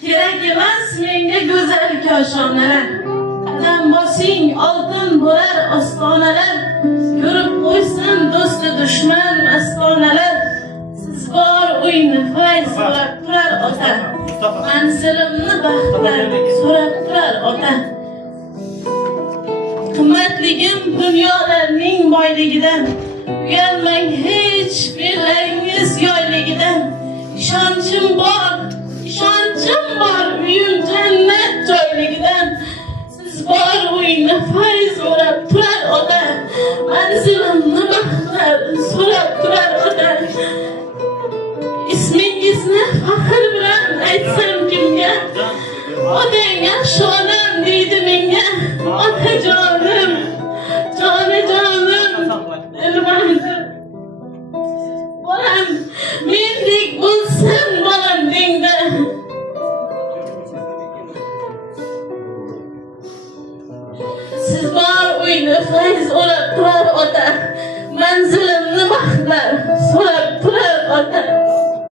kerak emas menga go'zal koshonalar. Qadam bosing oltin bo'lar ostonalar, ko'rib qo'ysin do'sti dushman mastonalar. Siz bor uyni fayz so'rab turar ota, manzilimni baxtlar so'rab turar ota. Qimmatligim dunyolarning boyligidan, uyalmang hech belaringiz yoyligidan. İşonchim bor uyim jannat joyligidan. Siz bor uyni fayz so'rab turar ota, manzilimni baxtlar so'rab turar ota. İsmingizni faxr bilan aytsam kimga, otang yaxshi onam deydi menga. Otajonim, jonajonim, ilmandim. Bolam mendek bo'lsin bolam dengda. Siz bor uyni fayz o'rab turar ota, manzilimni baxtlar so'rab turar ota.